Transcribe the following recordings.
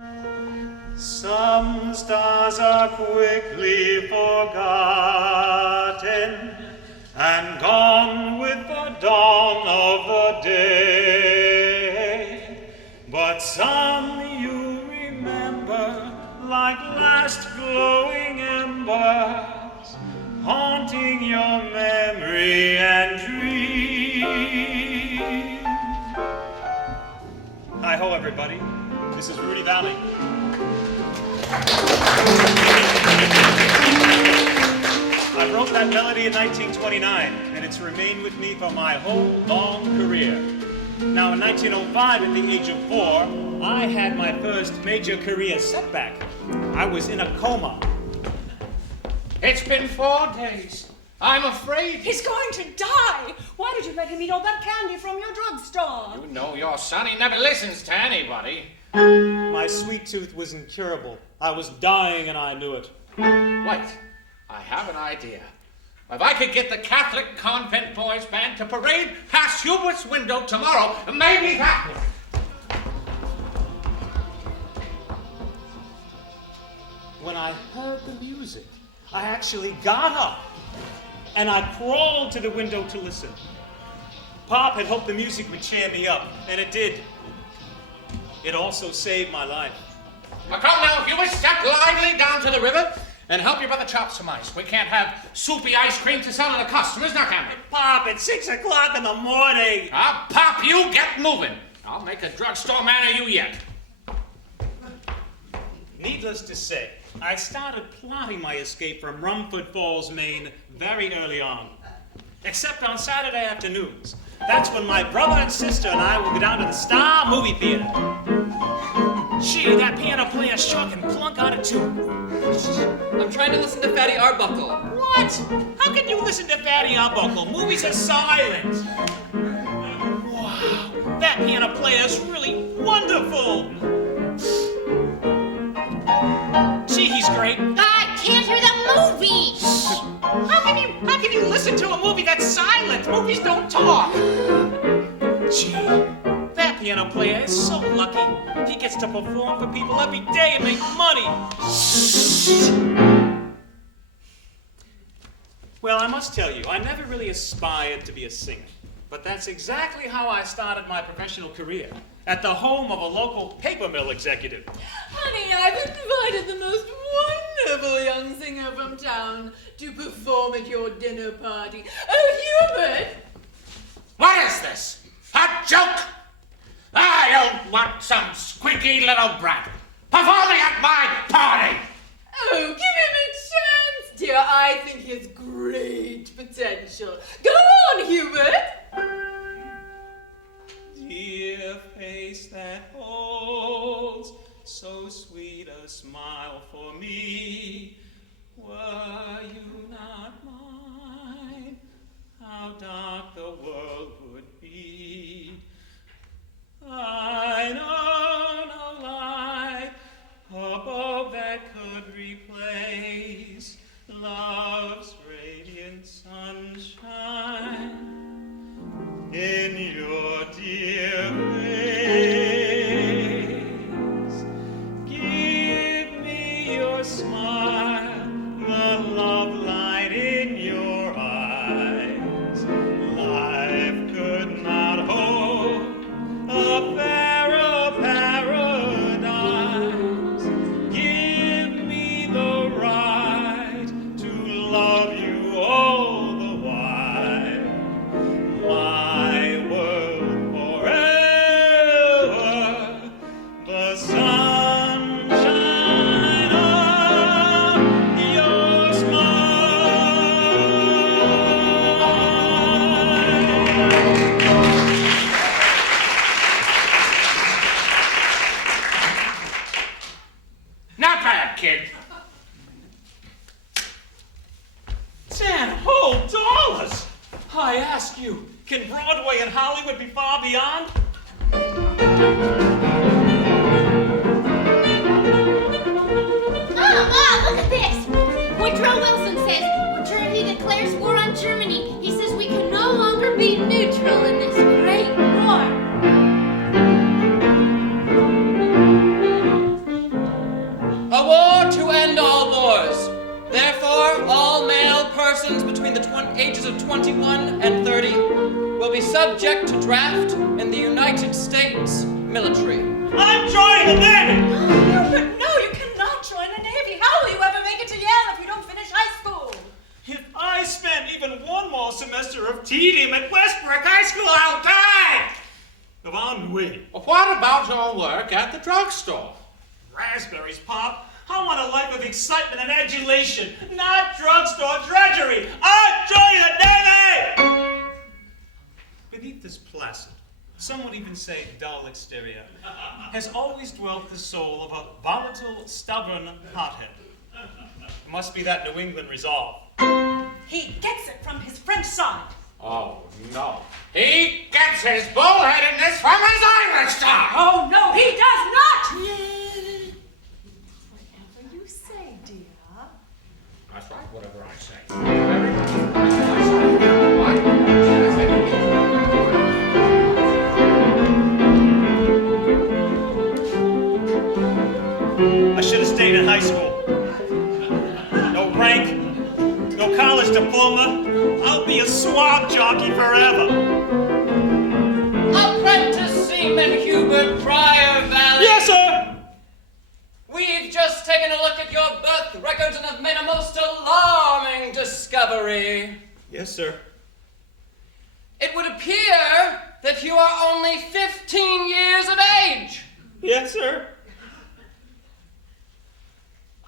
Some stars are quickly forgotten and gone with the dawn of the day, but some you remember like last glowing embers, haunting your memory and dream. Hi-ho, everybody. This is Rudy Vallee. I wrote that melody in 1929, and it's remained with me for my whole long career. Now, in 1905, at the age of 4, I had my first major career setback. I was in a coma. It's been 4 days. I'm afraid. He's going to die. Why did you let him eat all that candy from your drugstore? You know your son, he never listens to anybody. My sweet tooth was incurable. I was dying and I knew it. Wait, I have an idea. If I could get the Catholic convent boys band to parade past Hubert's window tomorrow, maybe that would. When I heard the music, I actually got up and I crawled to the window to listen. Pop had hoped the music would cheer me up, and it did. It also saved my life. Now come now, Hubert, step lively down to the river and help your brother chop some ice. We can't have soupy ice cream to sell to the customers, now can we? Pop, it's 6 o'clock in the morning. Pop, you get moving. I'll make a drugstore man of you yet. Needless to say, I started plotting my escape from Rumford Falls, Maine, very early on. Except on Saturday afternoons. That's when my brother and sister and I will go down to the Star Movie Theater. Gee, that piano player sure can plunk out a tune. I'm trying to listen to Fatty Arbuckle. What? How can you listen to Fatty Arbuckle? Movies are silent. Wow, that piano player is really wonderful. Gee, he's great. I can't hear the movie. How can you listen to a movie that's silent? Movies don't talk. Gee, that piano player is so lucky. He gets to perform for people every day and make money. Well, I must tell you, I never really aspired to be a singer. But that's exactly how I started my professional career, at the home of a local paper mill executive. Honey, I've invited the most wonderful young singer from town to perform at your dinner party. Oh, Hubert! What is this? A joke? I don't want some squeaky little brat performing at my party. Oh, give him a chance, dear. I think he has great potential. Go on, Hubert. Dear face that holds so sweet a smile for me, were you not mine, how dark the world would be. I know no light above that could replace love's radiant sunshine in your dear face. Give me your smile, the love light in your eyes. Life could not hold a fairer paradise. Give me the right to love you all the while. My world forever, the sunshine of your smile. Not bad, kid. $10 I ask you, can Broadway and Hollywood be far beyond? Look at this. Woodrow Wilson says, Germany declares war on Germany. He says we can no longer be neutral in this great war. between the ages of 21 and 30 will be subject to draft in the United States military. I'm joining the Navy! No, you cannot join the Navy. How will you ever make it to Yale if you don't finish high school? If I spend even one more semester of tedium at Westbrook High School, I'll die of ennui. Well, what about your work at the drugstore? Raspberries, Pop. I want a life of excitement and adulation, not drugstore drudgery. I'm joining the Navy! Beneath this placid, some would even say dull exterior, has always dwelt the soul of a volatile, stubborn hothead. It must be that New England resolve. He gets it from his French side. Oh, no. He gets his bullheadedness from his Irish side! Oh, no, he does not! Whatever you say, dear. That's right, whatever I say. I should have stayed in high school. No rank, no college diploma. I'll be a swab jockey forever. Apprentice Seaman Hubert Pryor Valley. Yes, sir! We've just taken a look at your birth records and have made a most alarming discovery. Yes, sir. It would appear that you are only 15 years of age. Yes, sir.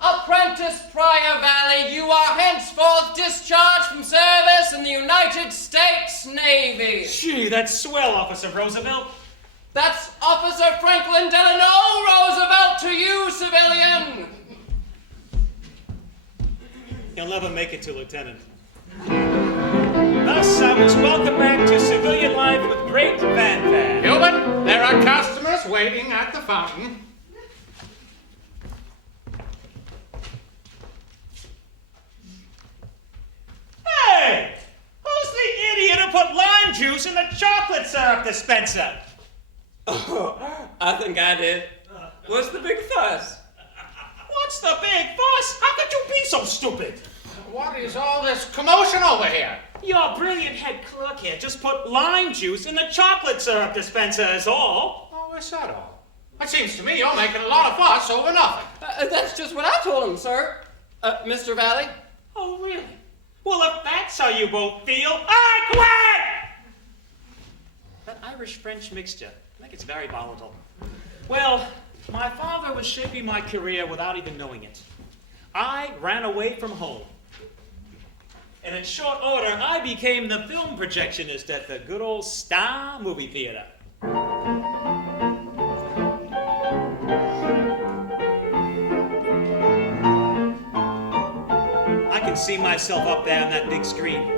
Apprentice Pryor Valley, you are henceforth discharged from service in the United States Navy. Gee, that's swell, Officer Roosevelt. That's Officer Franklin Delano Roosevelt to you, civilian. He'll never make it to lieutenant. Thus, I was welcomed back to civilian life with great fanfare. Hubert, there are customers waiting at the fountain. Hey! Who's the idiot who put lime juice in the chocolate syrup dispenser? Oh, I think I did. What's the big fuss? What's the big fuss? How could you be so stupid? What is all this commotion over here? Your brilliant head clerk here just put lime juice in the chocolate syrup dispenser is all. Oh, is that all? It seems to me you're making a lot of fuss over nothing. That's just what I told him, sir. Mr. Valley? Oh, really? Well, if that's how you both feel, I quit! That Irish-French mixture, I think it's very volatile. Well, my father was shaping my career without even knowing it. I ran away from home. And in short order, I became the film projectionist at the good old Star movie theater. I can see myself up there on that big screen.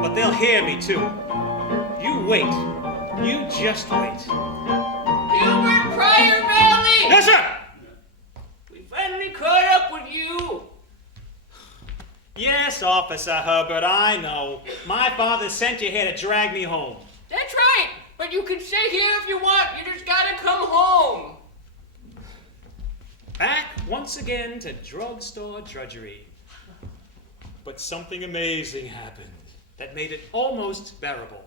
But they'll hear me too. You wait. You just wait. Hubert Pryor Valley! Yes, sir! We finally caught up with you. Yes, Officer Herbert, I know. My father sent you here to drag me home. That's right. But you can stay here if you want. You just gotta come home. Back once again to drugstore drudgery. But something amazing happened that made it almost bearable.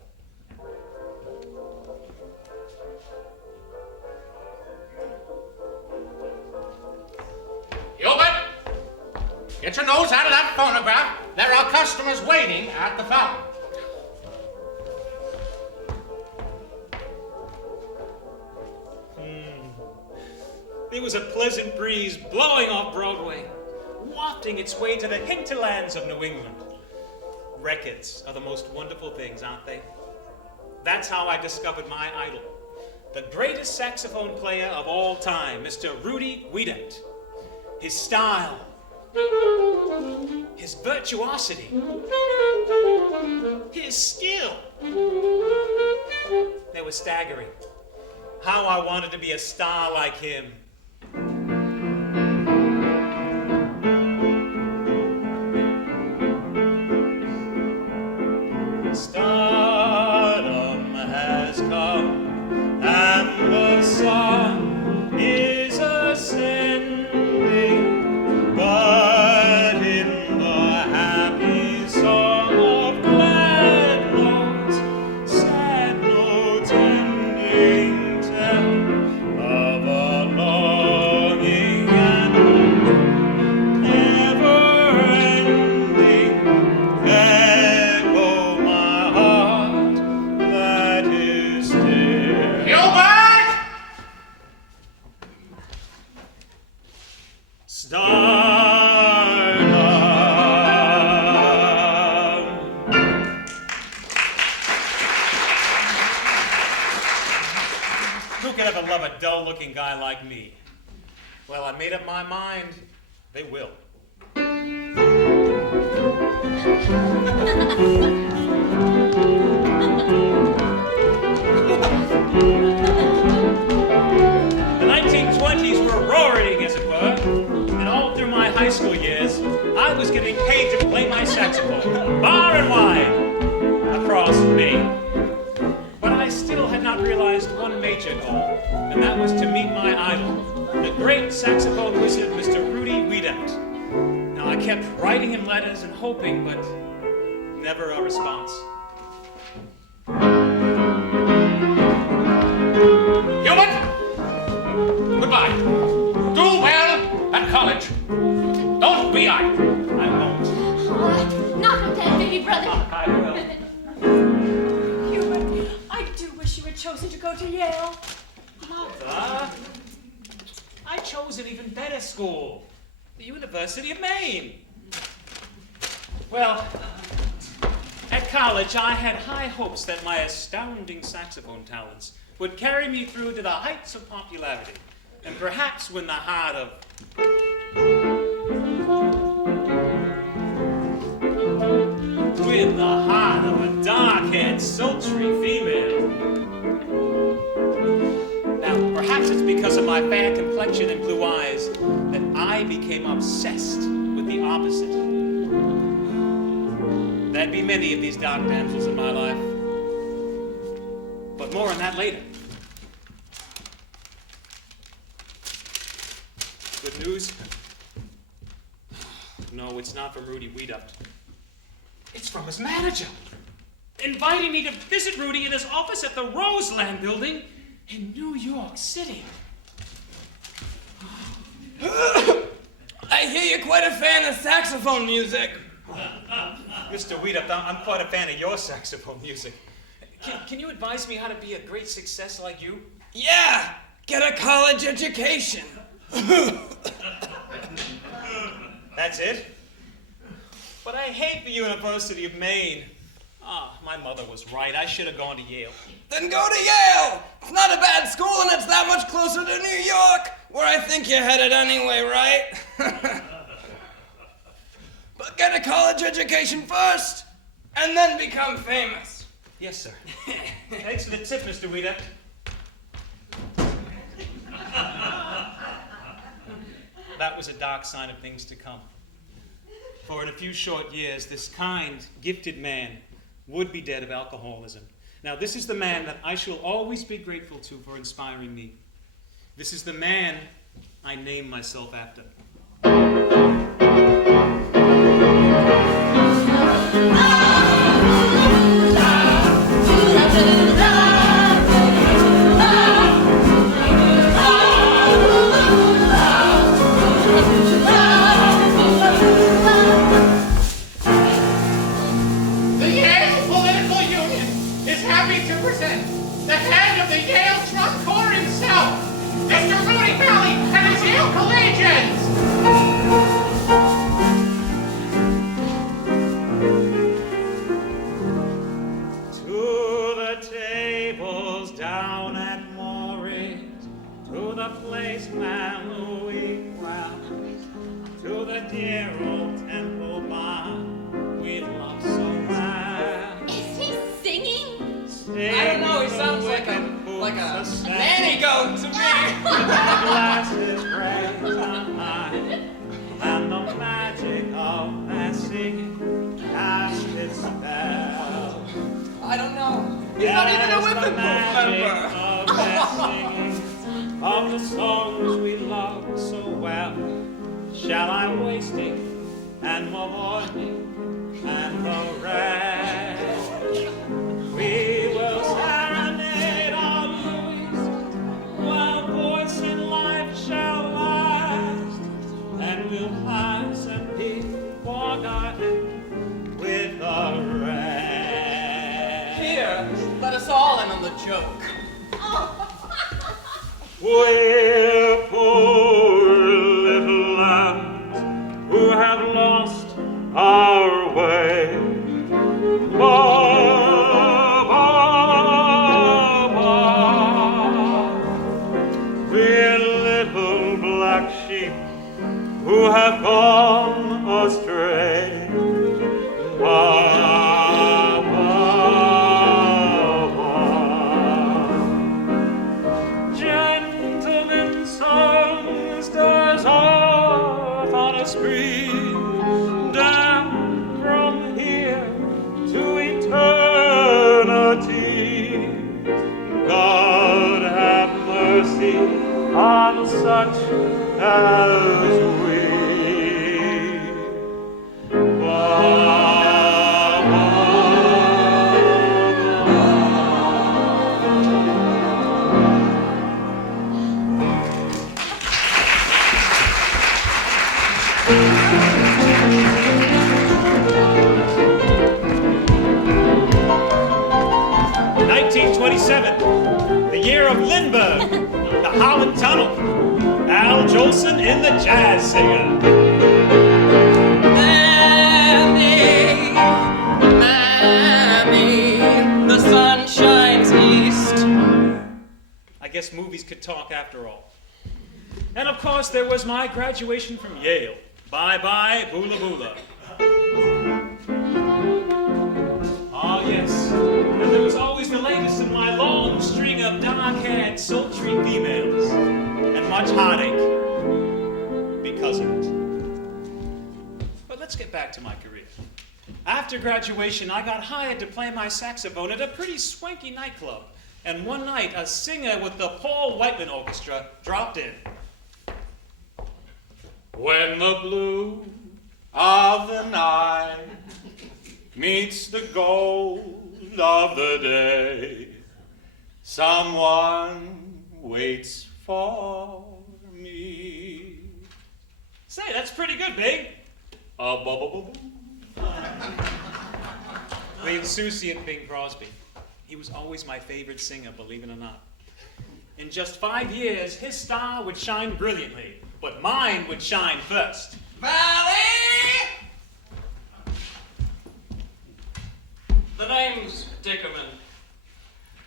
Hubert, get your nose out of that phonograph. There are customers waiting at the fountain. There was a pleasant breeze blowing off Broadway, wafting its way to the hinterlands of New England. Records are the most wonderful things, aren't they? That's how I discovered my idol, the greatest saxophone player of all time, Mr. Rudy Vallee. His style, his virtuosity, his skill. They were staggering. How I wanted to be a star like him. Stardom has come, and the sun is ascending, but in the happy Who could ever love a dull-looking guy like me? Well, I made up my mind. They will. The 1920s were roaring, as it were, and all through my high school years, I was getting paid to play my saxophone, far and wide, across Maine. But I still had not realized one major goal, and that was to meet my idol, the great saxophone wizard, Mr. Rudy Vallee. Now, I kept writing him letters and hoping, but never a response. Hubert! Goodbye. Do well at college. Don't be idle. I won't. Knock him dead, baby brother. I will. Hubert, I do wish you had chosen to go to Yale. Mother, I chose an even better school, the University of Maine. Well, at college, I had high hopes that my astounding saxophone talents would carry me through to the heights of popularity and perhaps win the heart of... win the heart of a dark-haired, sultry female. Now, perhaps it's because of my fair complexion and blue eyes that I became obsessed with the opposite. There'd be many of these dark damsels in my life. But more on that later. Good news? No, it's not from Rudy Vallee. It's from his manager, inviting me to visit Rudy in his office at the Roseland Building in New York City. I hear you're quite a fan of saxophone music. Mr. Whitt, I'm quite a fan of your saxophone music. Can you advise me how to be a great success like you? Yeah, get a college education. That's it? But I hate the University of Maine. My mother was right. I should have gone to Yale. Then go to Yale. It's not a bad school and it's that much closer to New York, where I think you're headed anyway, right? But get a college education first, and then become famous. Yes, sir. Thanks for the tip, Mr. Whitt. That was a dark sign of things to come. For in a few short years, this kind, gifted man would be dead of alcoholism. Now, this is the man that I shall always be grateful to for inspiring me. This is the man I name myself after. The head of the Yale Drum Corps himself, Mr. Rudy Vallee and his Yale collegians! To the tables down at Morris, to the place where Louis crowns, to the dear old Temple Bar we love so well. Is he singing? I don't know, he sounds like a nanny goat to me. Glasses raised on high, and the magic of that singing cast its spell. I don't know. He's not even a whipping member. Of that singing, of the songs we love so well, shall I waste it and avoiding and the rest? We will serenade our Louis, while voice in life shall last, and we'll pass and be forgotten with the rest. Here, let us all in on the joke. We're poor little lambs little black sheep who have gone astray. Gentlemen's songs does off on a spree, down from here to eternity. God have mercy on such as we. 1927, the year of Lindbergh, the Holland Tunnel, Al Jolson in the Jazz Singer. Mammy, Mammy, the sun shines east. I guess movies could talk after all. And of course, there was my graduation from Yale. Bye-bye, Boola Boola. Oh, yes. And there was always the latest in my long string of dark-haired, sultry females. And much heartache because of it. But let's get back to my career. After graduation, I got hired to play my saxophone at a pretty swanky nightclub. And one night, a singer with the Paul Whiteman Orchestra dropped in. When the blue of the night meets the gold of the day, someone waits for me. Say, that's pretty good, babe. The insouciant Bing Crosby. He was always my favorite singer, believe it or not. In just 5 years, his star would shine brilliantly, but mine would shine first. Vallee! The name's Dyckman.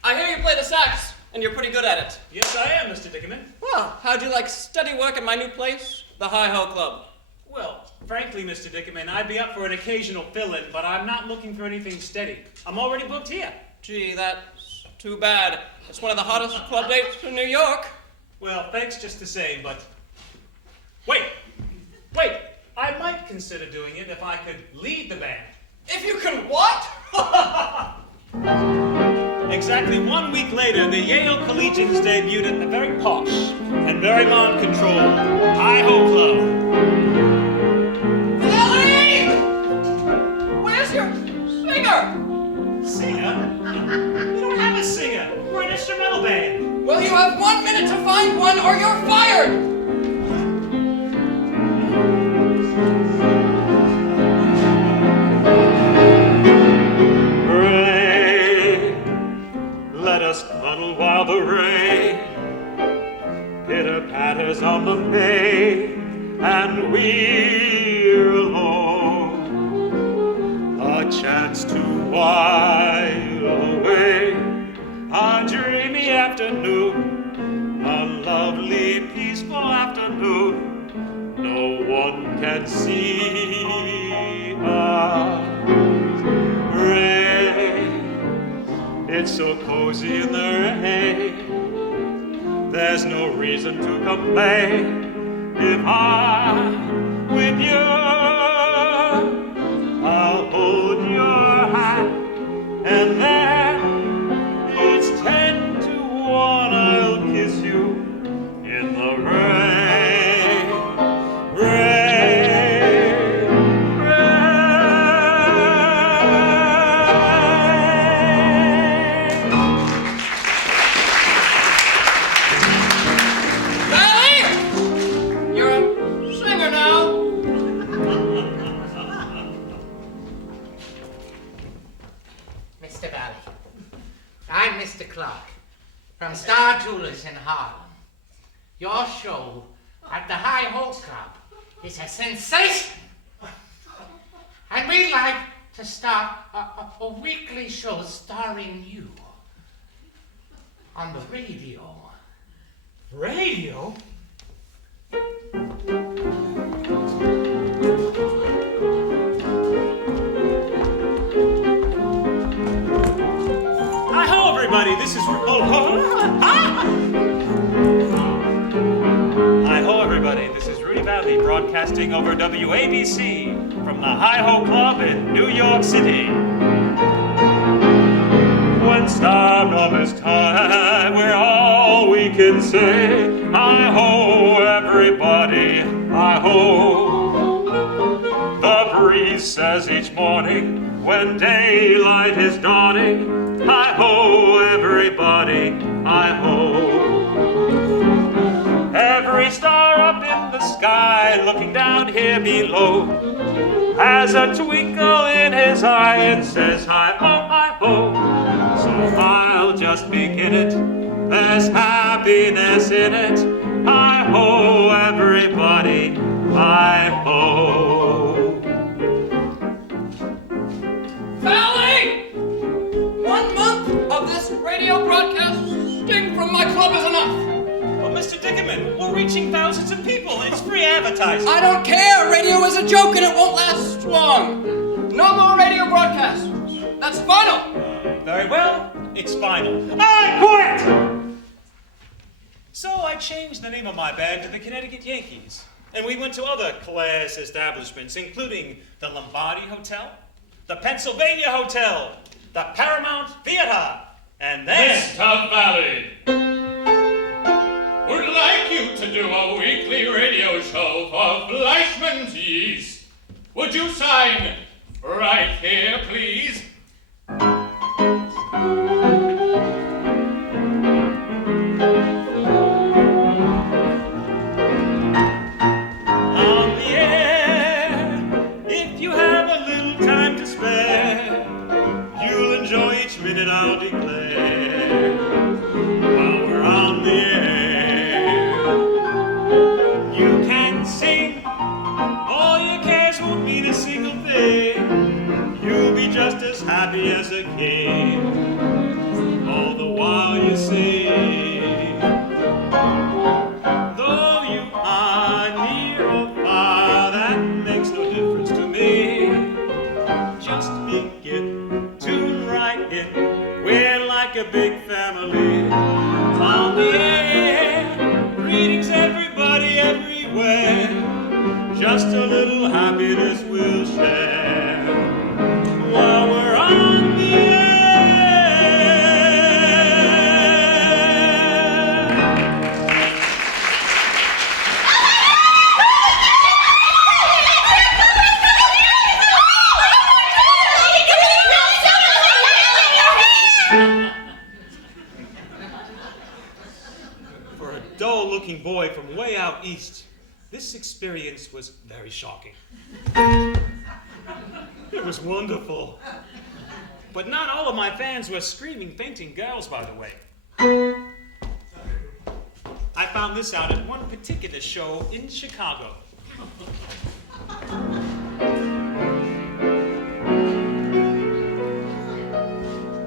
I hear you play the sax, and you're pretty good at it. Yes, I am, Mr. Dyckman. Well, how'd you like steady work at my new place, the Hi-Ho Club? Well, frankly, Mr. Dyckman, I'd be up for an occasional fill-in, but I'm not looking for anything steady. I'm already booked here. Gee, that's too bad. It's one of the hottest club dates in New York. Well, thanks just the same, but... Wait! I might consider doing it if I could lead the band. If you can what? Exactly 1 week later, the Yale Collegians debuted at the very posh and very Mon-controlled Hi-Ho Club. Vallee! Where's your singer? Singer? We don't have a singer. We're an instrumental band. Well, you have 1 minute to find one or you're fired! Let us cuddle while the rain pitter-patters on the pane, and we're alone. A chance to while away a dreamy afternoon, a lovely, peaceful afternoon. No one can see us. It's so cozy in the rain, there's no reason to complain. If I'm with you, I'll hold your hand, and then it's 10 to 1, I'll kiss you in the rain, rain. From Star Jewelers in Harlem. Your show at the Hi-Ho Club is a sensation. And we'd like to start a weekly show starring you on the radio. Radio? Vallee, broadcasting over WABC from the Hi-Ho Club in New York City. When stardom is tired, we're all we can say. Hi-ho, everybody, hi-ho. The breeze says each morning when daylight is dawning, hi-ho, everybody, hi-ho. Every star up in the sky looking down here below has a twinkle in his eye and says hi-ho, hi-ho. So I'll just begin it, there's happiness in it. Hi-ho, everybody, hi-ho. Vallee! 1 month of this radio broadcasting from my club is enough. Well, Mr. Dyckman, we're reaching thousands of people. It's free advertising. I don't care. Radio is a joke and it won't last long. No more radio broadcasts. That's final. Very well, it's final. I quit! So I changed the name of my band to the Connecticut Yankees. And we went to other class establishments, including the Lombardi Hotel, the Pennsylvania Hotel, the Paramount Theater, and then... Mr. Vallee, would like you to do a weekly radio show for Fleischmann's Yeast. Would you sign right here, please? On the air, if you have a little time to spare, you'll enjoy each minute, I'll declare. While we're on the air, you can sing, all your cares won't mean a single thing. You'll be just as happy as a king, all the while you sing. Though you are near or far, that makes no difference to me. Just begin, tune right in, we're like a big family. On the air, greetings everybody everywhere. Just a little happiness we'll share while we're on the air. For a dull-looking boy from way out east, this experience was very shocking. It was wonderful. But not all of my fans were screaming, fainting girls, by the way. I found this out at one particular show in Chicago.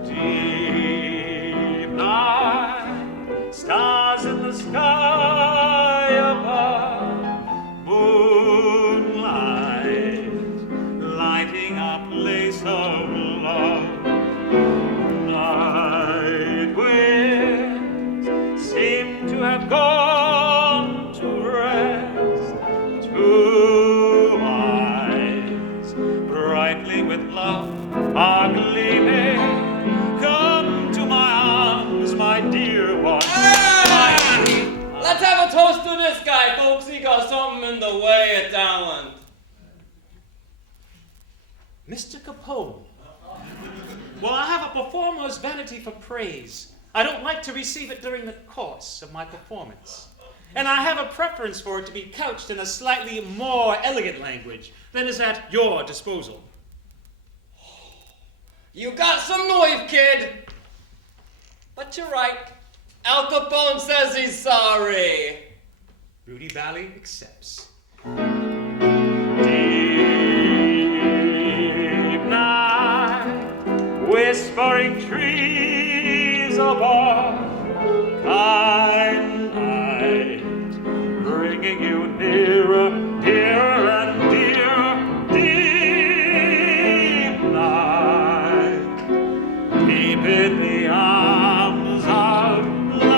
Deep night, stars in the sky above, moonlight lighting a place of love. Night winds seem to have gone to rest. Two eyes brightly with love are gleaming. Come to my arms, my dear one. Let's have a toast to this guy, folks. He got something in the way of talent. Mr. Capone. Well, I have a performer's vanity for praise. I don't like to receive it during the course of my performance. And I have a preference for it to be couched in a slightly more elegant language than is at your disposal. You got some nerve, kid. But you're right. Al Capone says he's sorry. Rudy Vallee accepts. Deep night, whispering trees above, kind night, bringing you nearer, dearer and dearer. Deep night, deep in the arms of love.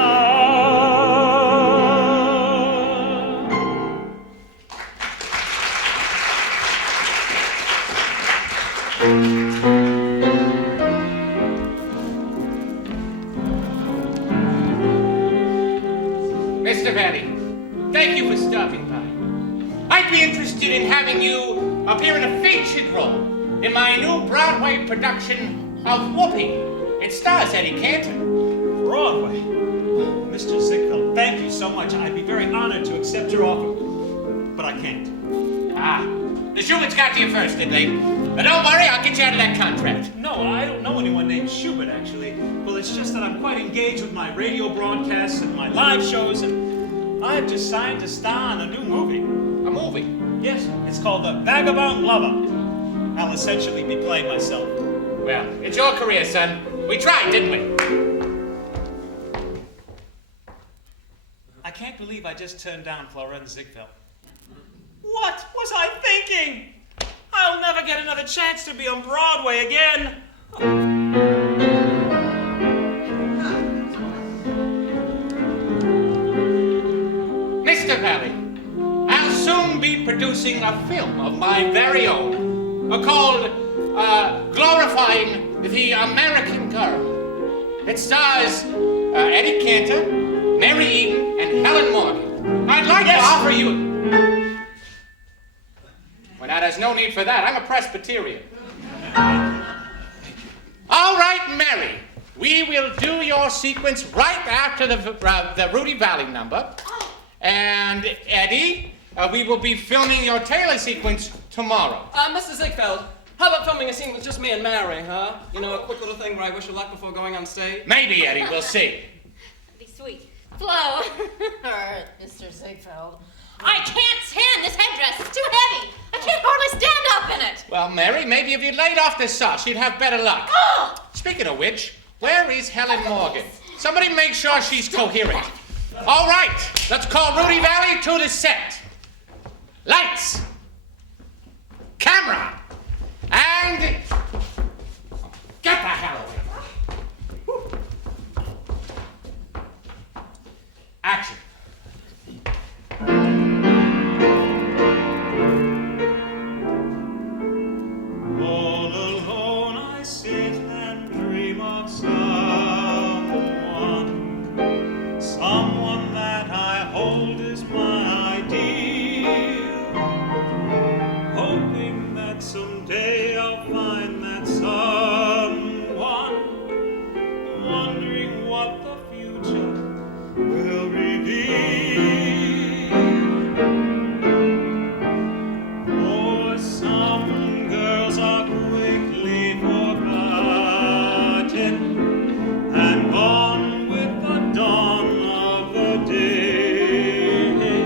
Thank you for stopping by. I'd be interested in having you appear in a featured role in my new Broadway production of Whoopee. It stars Eddie Cantor. Broadway? Oh, Mr. Ziegfeld, thank you so much. I'd be very honored to accept your offer. But I can't. Ah, the Schuberts got to you first, did they? But don't worry, I'll get you out of that contract. No, I don't know anyone named Schubert, actually. Well, it's just that I'm quite engaged with my radio broadcasts and my live shows, and I've just signed to star in a new movie. A movie? Yes, it's called The Vagabond Lover. I'll essentially be playing myself. Well, it's your career, son. We tried, didn't we? I can't believe I just turned down Florence Ziegfeld. What was I thinking? I'll never get another chance to be on Broadway again. Mr. Vallee, I'll soon be producing a film of my very own, called Glorifying the American Girl. It stars Eddie Cantor, Mary Eden, and Helen Morgan. I'd like to offer you... Well, now, there's no need for that. I'm a Presbyterian. All right, Mary. We will do your sequence right after the Rudy Vallee number. And Eddie, we will be filming your Taylor sequence tomorrow. Mr. Ziegfeld, how about filming a scene with just me and Mary, huh? You know, a quick little thing where I wish her luck before going on stage? Maybe, Eddie. We'll see. That'd be sweet. Flo. Mr. Ziegfeld. I can't stand this headdress. It's too heavy. I can't hardly stand up in it. Well, Mary, maybe if you laid off the sauce, you'd have better luck. Oh! Speaking of which, where is Helen Morgan? Somebody make sure she's coherent. All right, let's call Rudy Vallee to the set. Lights, camera, and get the hell away. Action. All alone I sit and dream of someone that I hold as my ideal, hoping that someday I'll find that someone, wondering what the future will reveal. For some girls are quickly forgotten and gone with the dawn of the day,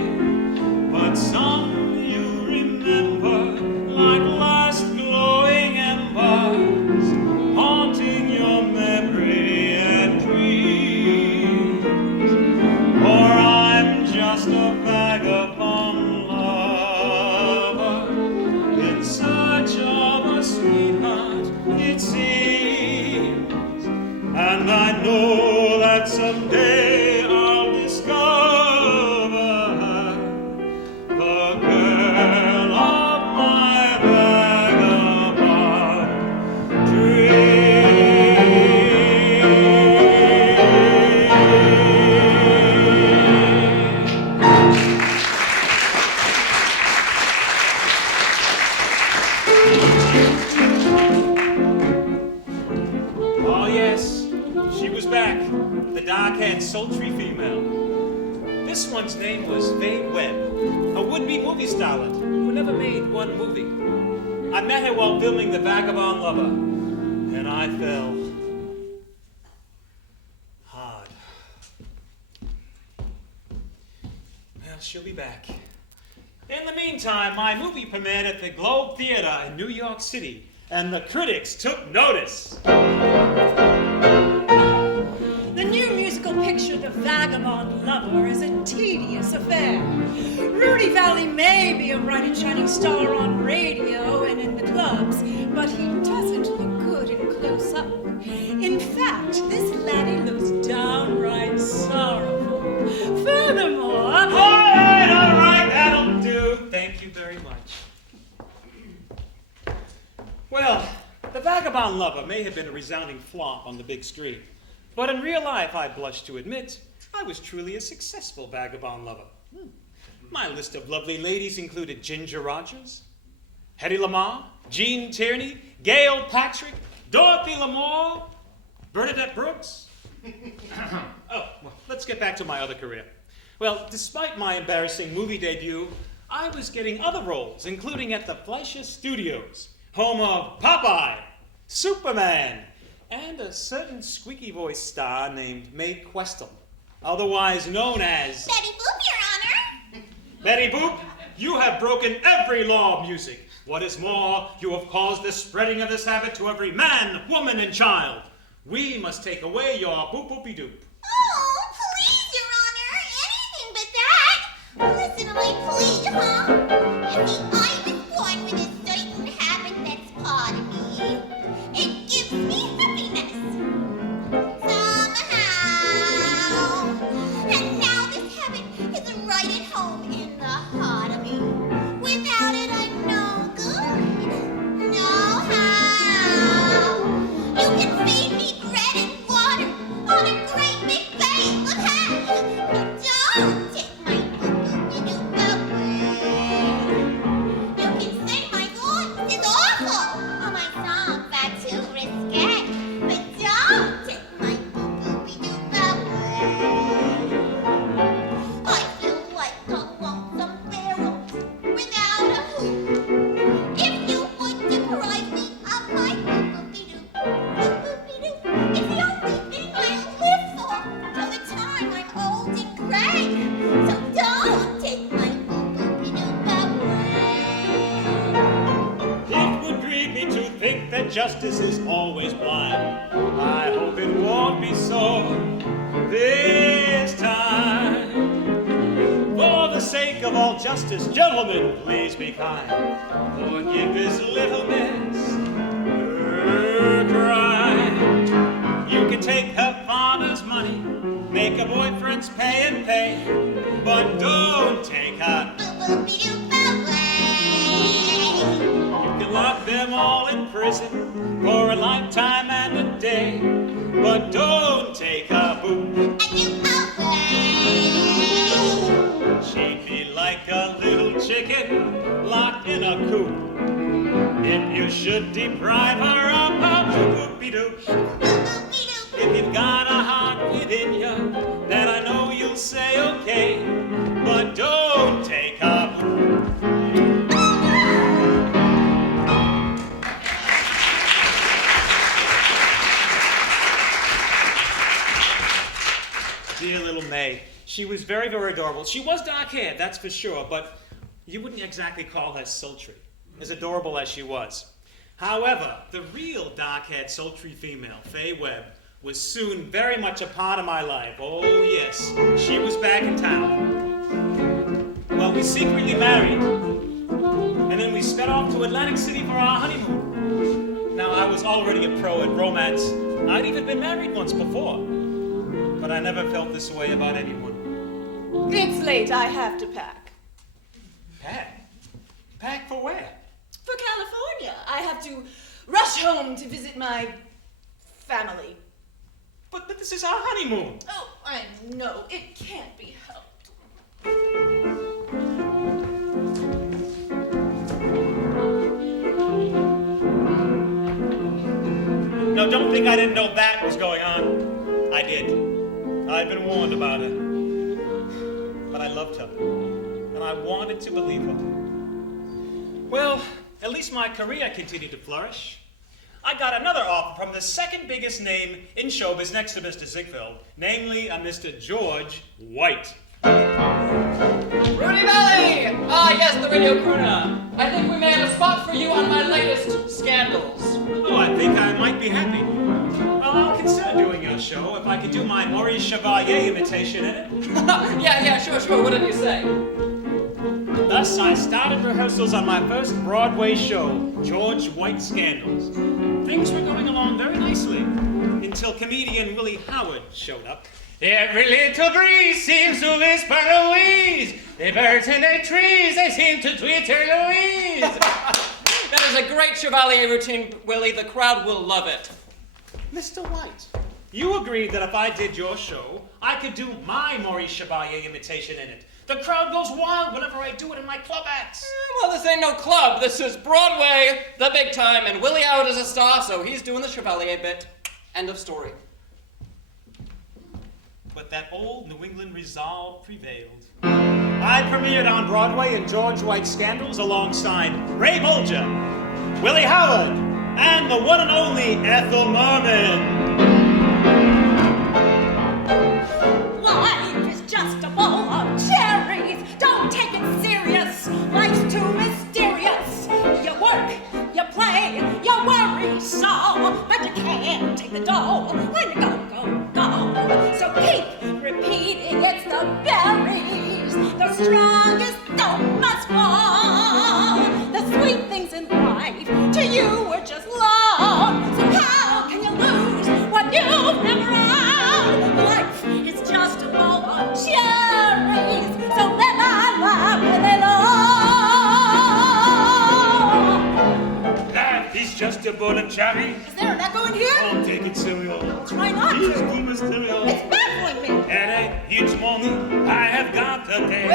but some you remember like last glowing embers, haunting your memory and dreams. For I'm just a vagabond lover in search of a sweetheart, it seems, and I know that someday I'll discover the girl of my vagabond Oh yes, she was back, the dark-haired, sultry female. This one's name was Mae Webb, a would-be movie starlet who never made one movie. I met her while filming The Vagabond Lover, and I fell hard. Well, she'll be back. In the meantime, my movie premiered at the Globe Theater in New York City, and the critics took notice. The new musical picture, The Vagabond Lover, is a tedious affair. Rudy Vallee may be a bright and shining star on radio and in the clubs, but he doesn't look good in close-up. In fact, this laddie looks downright sorrowful. Furthermore... All right, that'll do. Thank you very much. Well, The Vagabond Lover may have been a resounding flop on the big screen, but in real life, I blush to admit, I was truly a successful vagabond lover. My list of lovely ladies included Ginger Rogers, Hetty Lamar, Jean Tierney, Gail Patrick, Dorothy Lamore, Bernadette Brooks. Well, let's get back to my other career. Well, despite my embarrassing movie debut, I was getting other roles, including at the Fleischer Studios, home of Popeye, Superman, and a certain squeaky-voiced star named Mae Questel, otherwise known as... Betty Boop, Your Honor. Betty Boop, you have broken every law of music. What is more, you have caused the spreading of this habit to every man, woman, and child. We must take away your boop-boopy-doop. Oh, please, Your Honor, anything but that. Listen to my plea, huh? You see, I was born with a certain habit that's part of me. It gives me happiness. Somehow. And now this habit is right at home in the heart of me. Without it, I'm no good. No how. You can feed me bread and water on a great big bale of hay. But don't take my boop-boop-de-doop away. You can say my voice is awful or my songs are too risque. But don't take my boop-boop-de-doop away. I feel like a lonesome barrel without a hoop. If you would deprive me of my boop-boop-de-doop, boop-boop-de-doop, it's the only thing I'll live for till the time I'm old and gray. So don't take my boop-boop-de-doop away. It would grieve me to think that justice is always blind. I hope it won't be so this time. For the sake of all justice, gentlemen, please be kind. Forgive this little miss her crime. You can take her father's money, make her boyfriends pay and pay, but don't take her. Boop-boop-de-doop away. You can lock them all in prison for a lifetime and a day, but don't take her boop. A-doop away. She'd be like a little chicken locked in a coop if you should deprive her of her boop-boop-de-doop. Boop-boop-de-doop. If you've got a heart within you, then I know you'll say okay, but don't take her boop. Dear little May. She was very, very adorable. She was dark-haired, that's for sure, but you wouldn't exactly call her sultry, as adorable as she was. However, the real dark-haired, sultry female, Fay Webb, was soon very much a part of my life. Oh, yes, she was back in town. Well, we secretly married, and then we sped off to Atlantic City for our honeymoon. Now, I was already a pro at romance. I'd even been married once before, but I never felt this way about anyone. It's late. I have to pack. Pack? Pack for where? For California. I have to rush home to visit my family. But this is our honeymoon. Oh, I know. It can't be helped. No, don't think I didn't know that was going on. I did. I'd been warned about her. But I loved her, and I wanted to believe her. Well, at least my career continued to flourish. I got another offer from the second biggest name in showbiz next to Mr. Ziegfeld, namely a Mr. George Whitt. Rudy Vallee! Ah, yes, the radio crooner. I think we may have a spot for you on my latest scandals. Oh, I think I might be happy. Well, I'll consider doing your show if I could do my Maurice Chevalier imitation in it. yeah, sure. What did you say? Thus, I started rehearsals on my first Broadway show, George Whitt Scandals. Things were going along very nicely until comedian Willie Howard showed up. Every little breeze seems to whisper Louise. The birds in the trees, they seem to twitter Louise. That is a great Chevalier routine, Willie. The crowd will love it. Mr. Whitt, you agreed that if I did your show, I could do my Maurice Chevalier imitation in it. The crowd goes wild whenever I do it in my club acts. Well, this ain't no club. This is Broadway, the big time, and Willie Howard is a star, so he's doing the Chevalier bit. End of story. But that old New England resolve prevailed. I premiered on Broadway in George White's Scandals alongside Ray Bolger, Willie Howard, and the one and only Ethel Merman. Life is just a bowl of cherries. Don't take it serious. Life's too mysterious. You work, you play, you worry so, but you can't take the dough when you go. So keep repeating, it's the berries. The strongest don't must fall. The sweet things in life to you were just love. So how can you lose what you've never owned? Life is just a bowl of cherries. So live our life with it all. Life is just a bowl of cherries. Is there an echo in here? Don't take it serious. Try not Please to. keep it stereo. It's baffling me. And each morning I have got to take.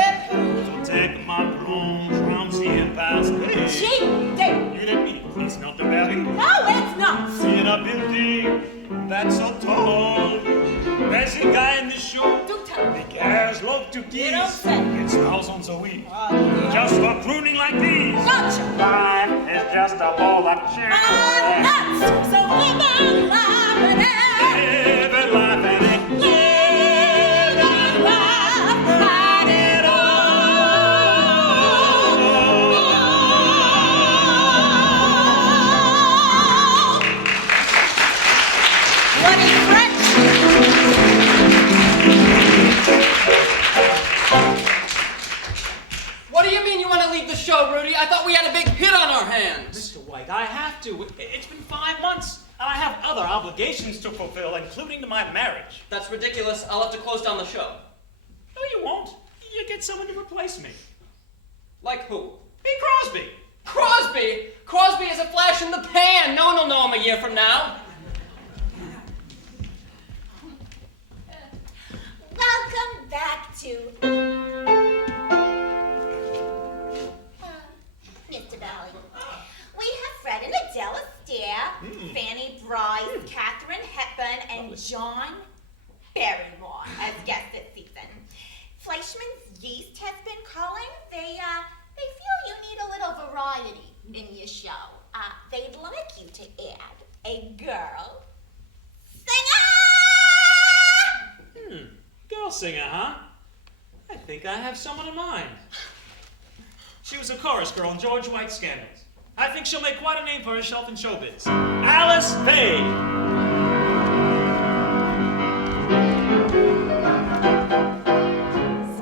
So take my brooms from here past me. Cheap date. You let me. It's not the valley. No, it's not. See it up building that's so tall. There's a guy in the show. Do tell me. The guys love to tease. You don't say. It's thousands a week. Yeah. Just for pruning like these. Gotcha. Life is just a bowl of cherries. Nuts. So live our life with it. Live and laugh at it. Live and laugh at it all. Bloody French. What do you mean you want to leave the show, Rudy? I thought we had a big hit on our hands. Mr. White, I have to. It's been 5 months, and I have other obligations to fulfill, including to my marriage. That's ridiculous. I'll have to close down the show. No, you won't. You get someone to replace me. Like who? Bing Crosby. Crosby! Crosby is a flash in the pan. No one will know him a year from now. Welcome back to Mr. Vallee. We have Fred and Adele Astaire, Fanny Bryce, Katharine Hepburn, and John Barrymore as guests this season. Fleischmann's Yeast has been calling. They feel you need a little variety in your show. They'd like you to add a girl singer. Girl singer, huh? I think I have someone in mind. She was a chorus girl in George White's Scandals. I think she'll make quite a name for herself in showbiz. Alice Faye.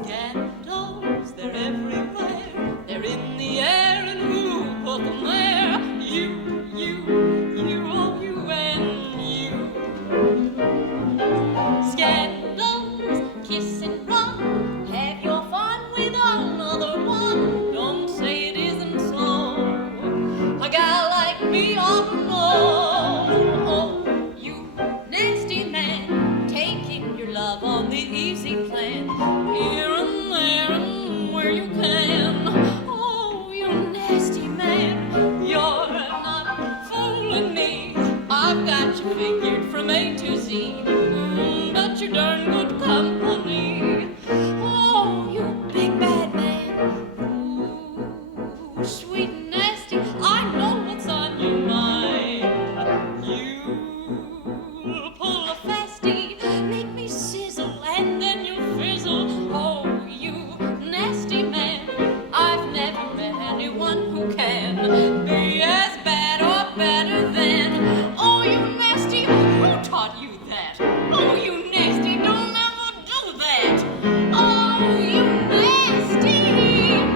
Scandals, they're everywhere. They're in the air, and who put them there? You, oh, you and you. Scandals, kiss and run. Have your fun with another one. Don't say it isn't so. A guy like me ought to know. Oh, you nasty man, taking your love on the easy plan. Here and there and where you can. Oh, you nasty man, you're not fooling me. I've got you figured from A to Z. But you're darn good company. Oh, you big bad man. Ooh, sweet and nasty, I know what's on your mind. You pull a fasty, make me sizzle, and then you fizzle. Oh, you nasty man, I've never met anyone who can be as bad or better than. Oh, you nasty, who taught you that? Oh, you nasty, don't ever do that. Oh, you nasty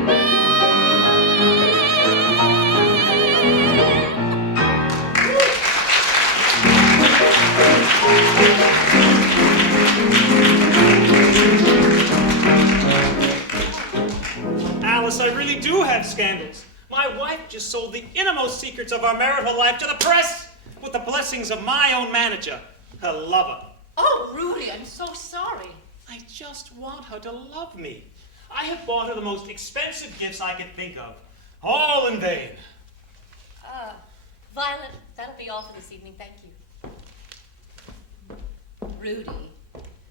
man. Alice, I really do have scandals. My wife just sold the innermost secrets of our marital life to the press with the blessings of my own manager, her lover. Oh, Rudy, I'm so sorry. I just want her to love me. I have bought her the most expensive gifts I could think of. All in vain. Violet, that'll be all for this evening. Thank you. Rudy,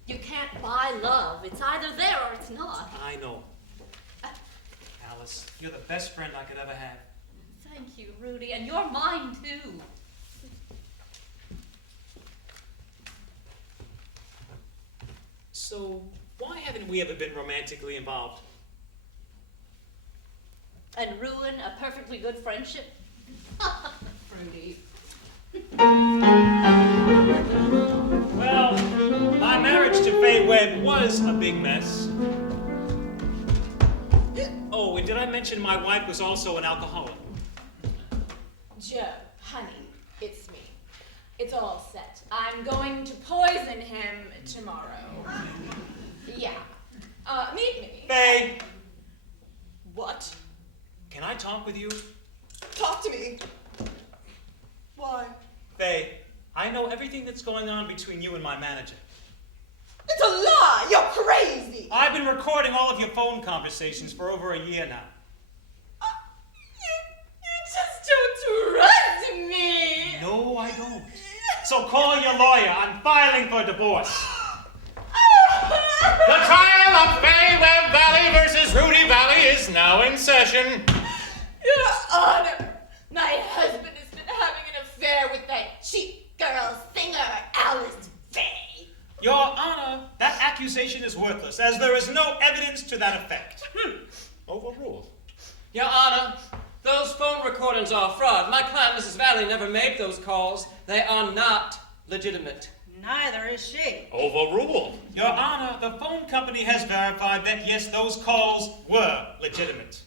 you can't buy love. It's either there or it's not. I know. Alice, you're the best friend I could ever have. Thank you, Rudy, and you're mine too. So, why haven't we ever been romantically involved? And ruin a perfectly good friendship? Rudy. Well, my marriage to Fay Webb was a big mess. Oh, and did I mention my wife was also an alcoholic? Joe, honey, it's me. It's all set. I'm going to poison him tomorrow. Yeah. Meet me. Fay, What? can I talk with you? Talk to me. Why? Fay, I know everything that's going on between you and my manager. It's a lie! You're crazy! I've been recording all of your phone conversations for over a year now. You just don't trust me! No, I don't. So call your lawyer. I'm filing for divorce. The trial of Fay Webb Valley versus Rudy Vallee is now in session. Your Honor, my husband has been having an affair with that cheap girl singer, Alice Faye. Your Honor, that accusation is worthless, as there is no evidence to that effect. Overruled. Your Honor, those phone recordings are fraud. My client, Mrs. Vallee, never made those calls. They are not legitimate. Neither is she. Overruled. Your Honor, the phone company has verified that, yes, those calls were legitimate.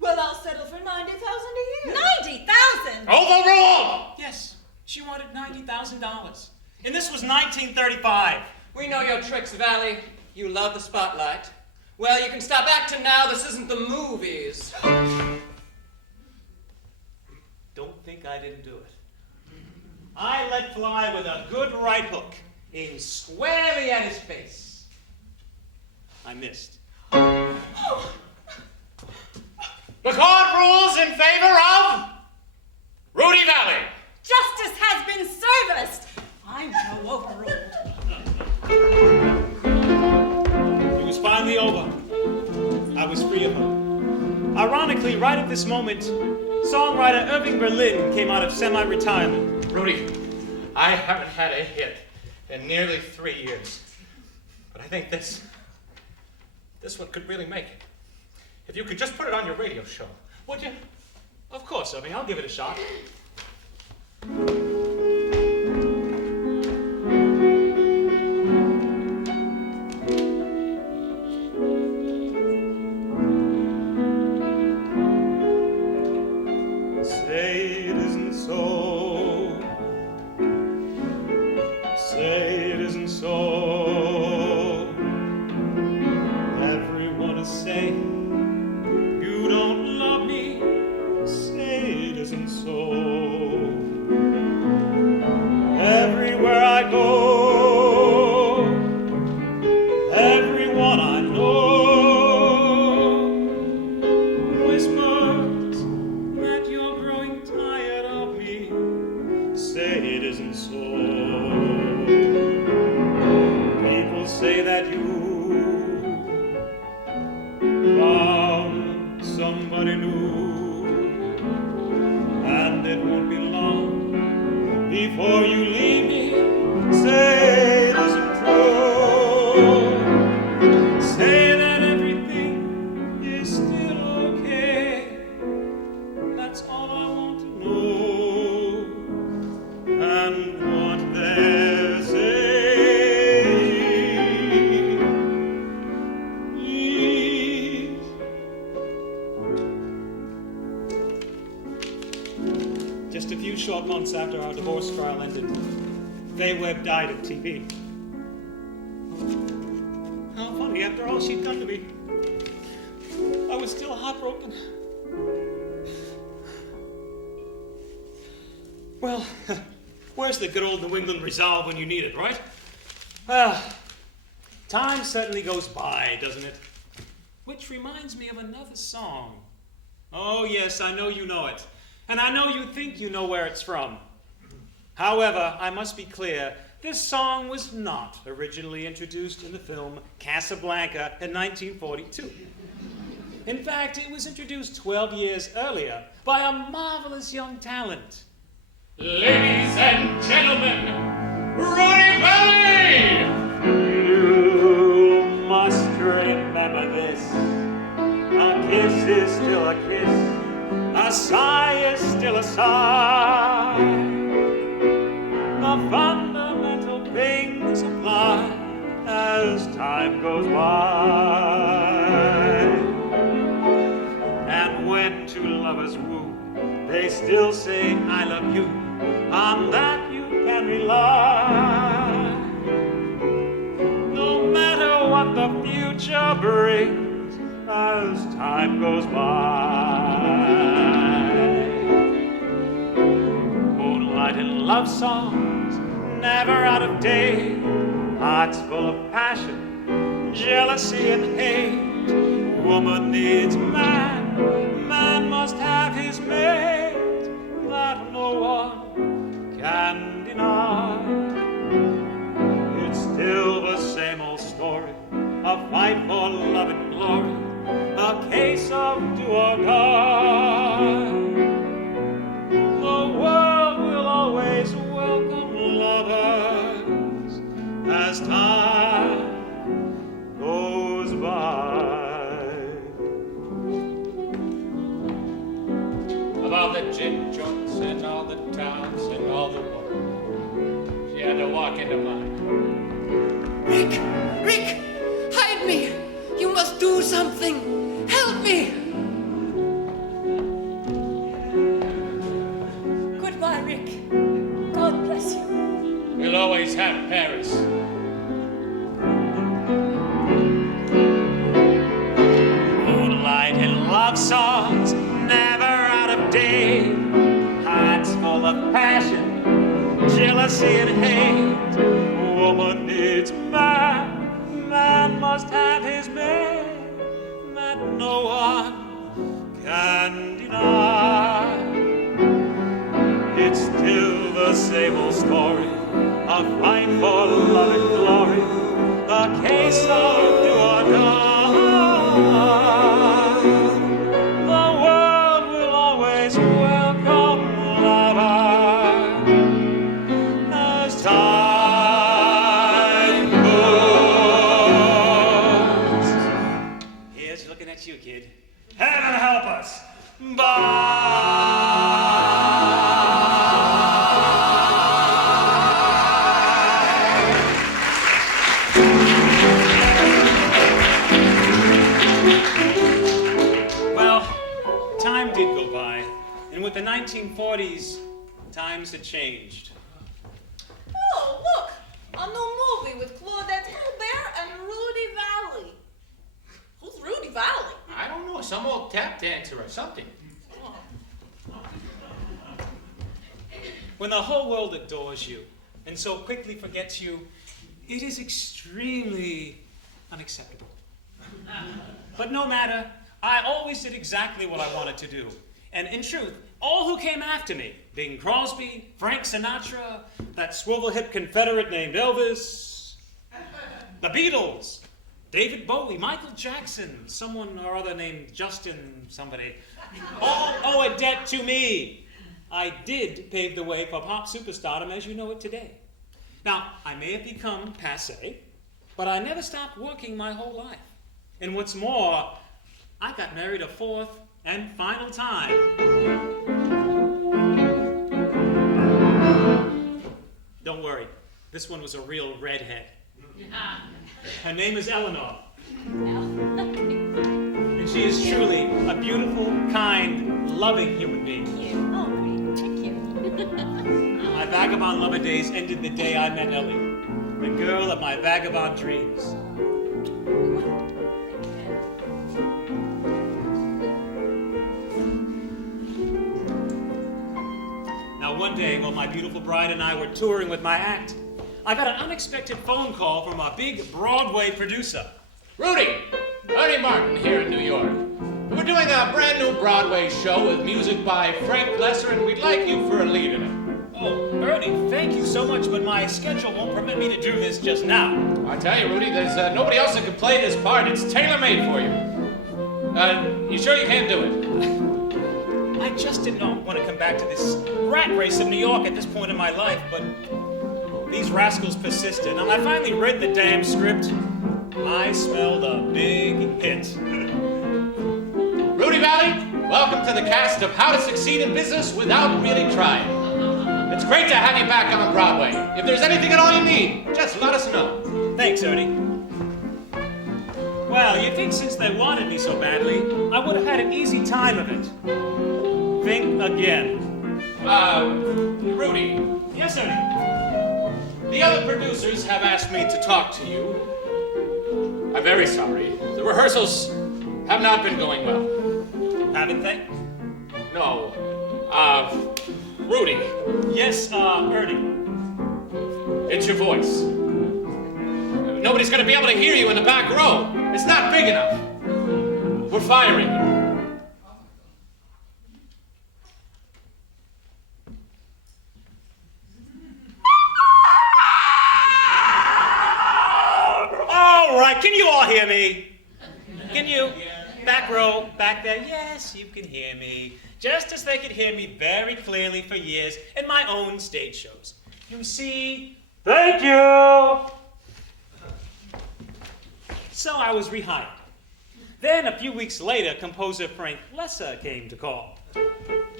Well, I'll settle for $90,000 a year. 90,000! Overruled. Yes, she wanted $90,000. And this was 1935. We know your tricks, Vallee. You love the spotlight. Well, you can stop acting now. This isn't the movies. Don't think I didn't do it. I let fly with a good right hook, aimed squarely at his face. I missed. The court rules in favor of Rudy Vallee. Justice has been serviced! I'm no overruled. It was finally over. I was free of her. Ironically, right at this moment, songwriter Irving Berlin came out of semi-retirement. Rudy, I haven't had a hit in nearly 3 years. But I think this one could really make it. If you could just put it on your radio show, would you? Of course, Irving, I'll give it a shot. Just a few short months after our divorce trial ended, Fay Webb died of TB. How funny, after all she'd done to me, I was still heartbroken. Well, where's the good old New England resolve when you need it, right? Well, time certainly goes by, doesn't it? which reminds me of another song. Oh, yes, I know you know it. And I know you think you know where it's from. However, I must be clear, this song was not originally introduced in the film Casablanca in 1942. In fact, it was introduced 12 years earlier by a marvelous young talent. Ladies and gentlemen, Rudy Vallee! You must remember this. A kiss is still a kiss. A sigh is still a sigh. The fundamental things apply as time goes by. And when two lovers woo, they still say, I love you. On that you can rely. No matter what the future brings as time goes by. Moonlight and love songs, never out of date. Hearts full of passion, jealousy and hate. Woman needs man, man must have his mate. That no one can deny. It's still the same old story, a fight for love and glory, a case of do or die. The world will always welcome lovers as time goes by. About the gin joints and all the towns and all the world, she had to walk into mine. Rick! Rick! Hide me! You must do something! Help me! Goodbye, Rick. God bless you. We'll always have Paris. Moonlight and love songs, never out of date. Hearts full of passion, jealousy and hate. Woman needs man, man must have his mate. That no one can deny. It's still the same old story, a fight for love and glory, a case of do or die. The world will always welcome lovers as time goes. Here's looking at you, kid. Heaven help us. Bye. And with the 1940s, times had changed. Oh, look! A new movie with Claudette Hilbert and Rudy Vallee. Who's Rudy Vallee? I don't know, some old tap dancer or something. When the whole world adores you and so quickly forgets you, it is extremely unacceptable. But no matter, I always did exactly what I wanted to do. And in truth, all who came after me, Bing Crosby, Frank Sinatra, that swivel-hip Confederate named Elvis, the Beatles, David Bowie, Michael Jackson, someone or other named Justin somebody, all owe a debt to me. I did pave the way for pop superstardom as you know it today. Now, I may have become passé, but I never stopped working my whole life. And what's more, I got married a fourth and final time. Don't worry, this one was a real redhead. Her name is Eleanor. And she is truly a beautiful, kind, loving human being. My vagabond lover days ended the day I met Ellie, the girl of my vagabond dreams. Now one day, while my beautiful bride and I were touring with my act, I got an unexpected phone call from a big Broadway producer. Rudy, Ernie Martin here in New York. We're doing a brand new Broadway show with music by Frank Lesser, and we'd like you for a lead in it. Oh, Ernie, thank you so much, but my schedule won't permit me to do this just now. I tell you, Rudy, there's nobody else that can play this part. It's tailor-made for you. You sure you can't do it? I just didn't know I want to come back to this rat race of New York at this point in my life, but these rascals persisted, and I finally read the damn script. I smelled a big hit. Rudy Vallee, welcome to the cast of How to Succeed in Business Without Really Trying. It's great to have you back on Broadway. If there's anything at all you need, just let us know. Thanks, Ernie. Well, you'd think since they wanted me so badly, I would have had an easy time of it. Think again. Rudy. Yes, Ernie. The other producers have asked me to talk to you. I'm very sorry. The rehearsals have not been going well. Haven't they? No. Rudy. Yes, Ernie. It's your voice. Nobody's gonna be able to hear you in the back row. It's not big enough. We're firing you. All right, can you all hear me? Can you? Back row, back there. Yes, you can hear me. Just as they could hear me very clearly for years in my own stage shows. You see? Thank you! So I was rehired. Then a few weeks later, composer Frank Lesser came to call.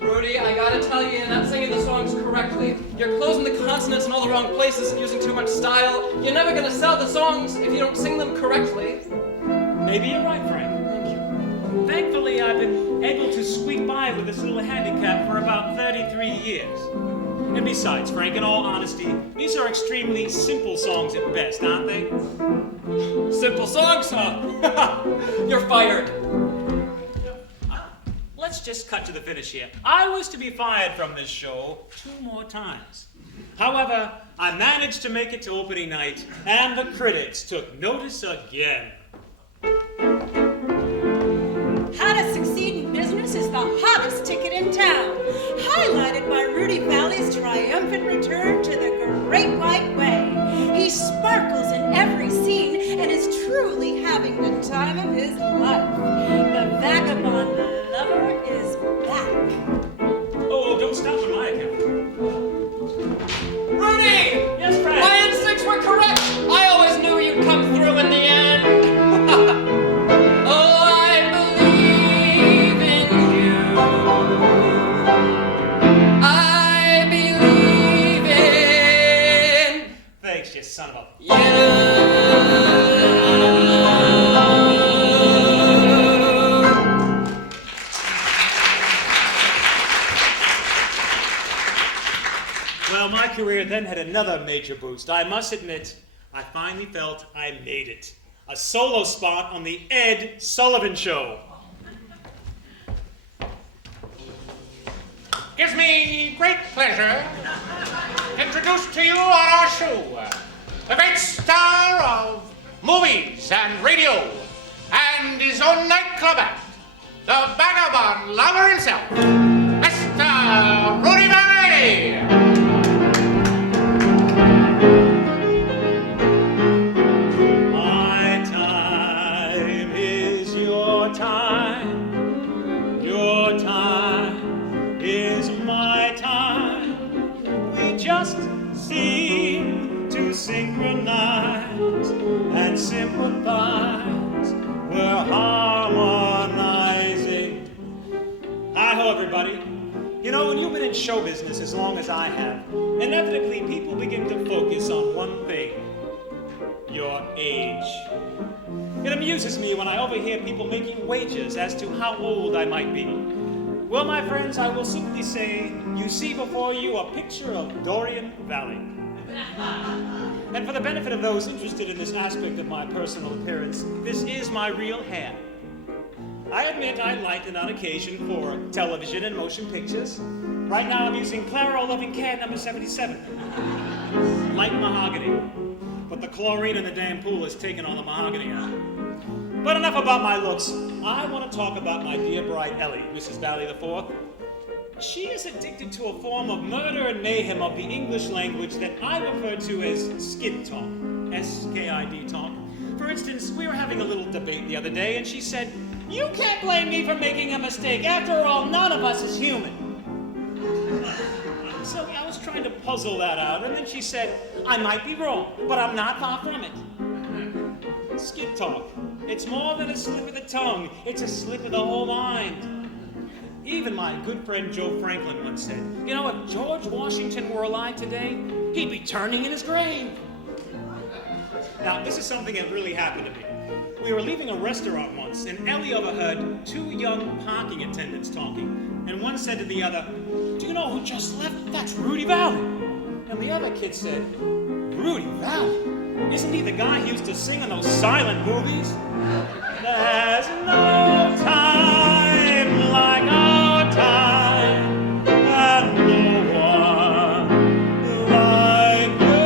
Rudy, I gotta tell you, you're not singing the songs correctly. You're closing the consonants in all the wrong places and using too much style. You're never gonna sell the songs if you don't sing them correctly. Maybe you're right, Frank. Thank you. Thankfully, I've been able to squeak by with this little handicap for about 33 years. And besides, Frank, in all honesty, these are extremely simple songs at best, aren't they? Simple songs, huh? You're fired. Let's just cut to the finish here. I was to be fired from this show 2 more times. However, I managed to make it to opening night, and the critics took notice again. How to Succeed in Business is the hottest ticket in town, highlighted by Rudy Vallee's triumphant return to the Great White Way. He sparkles in every scene and is truly having the time of his life. The Vagabond lover is back. Oh, don't stop on my account. Rudy! Yes, Frank? My instincts were correct! I always knew you'd come through in the end! Oh, I believe in you. I believe in Thanks, you son of a... you. Well, my career then had another major boost. I must admit, I finally felt I made it. A solo spot on the Ed Sullivan Show. Gives me great pleasure to introduce to you on our show the great star of movies and radio and his own nightclub act, the Vagabond lover himself, Mr. Rudy Vallee. My time is your time. Your time is my time. We just seem to synchronize and sympathize. We're harmonizing. Hi-ho, everybody. You know, when you've been in show business as long as I have, inevitably people begin to focus on one thing: your age. It amuses me when I overhear people making wagers as to how old I might be. Well, my friends, I will simply say, you see before you a picture of Dorian Vallee. And for the benefit of those interested in this aspect of my personal appearance, this is my real hair. I admit I lighten on occasion for television and motion pictures. Right now I'm using Claro Loving Care number 77. Light mahogany. But the chlorine in the damn pool has taken all the mahogany out. But enough about my looks. I want to talk about my dear bride Ellie, Mrs. Vallee IV. She is addicted to a form of murder and mayhem of the English language that I refer to as skid talk, S-K-I-D talk. For instance, we were having a little debate the other day, and she said, "You can't blame me for making a mistake. After all, none of us is human." So I was trying to puzzle that out, and then she said, "I might be wrong, but I'm not far from it." Skid talk. It's more than a slip of the tongue. It's a slip of the whole mind. Even my good friend Joe Franklin once said, "You know, if George Washington were alive today, he'd be turning in his grave." Now, this is something that really happened to me. We were leaving a restaurant once, and Ellie overheard two young parking attendants talking. And one said to the other, "Do you know who just left? That's Rudy Vallee." And the other kid said, "Rudy Vallee? Isn't he the guy who used to sing in those silent movies?" There's no time like our time, and no one like you.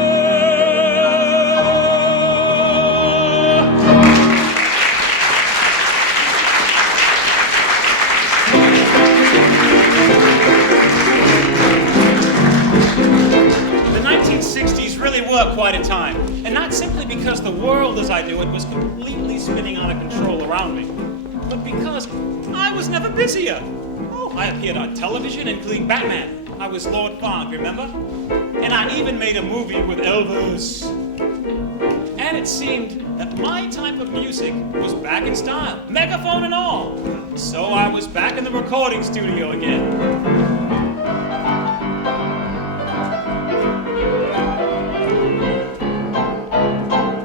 The 1960s really were quite a time, and not simply because the world as I knew it was completely spinning out of control around me, but because I was never busier. Oh, I appeared on television, including Batman. I was Lord Fogg, remember? And I even made a movie with Elvis. And it seemed that my type of music was back in style, megaphone and all. So I was back in the recording studio again.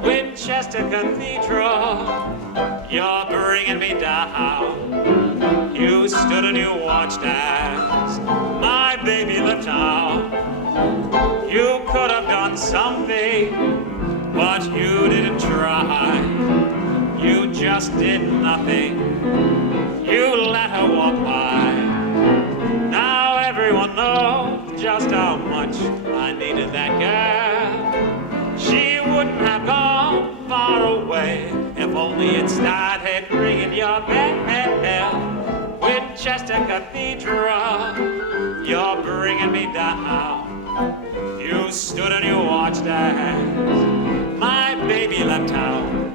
Winchester Cathedral, you're bringing me down. You stood and you watched as my baby left town. You could have done something, but you didn't try. You just did nothing. You let her walk by. Now everyone knows just how much I needed that girl. She wouldn't have gone far away if only it started ringing your bell. Winchester Cathedral, you're bringing me down. You stood and you watched as my baby left town.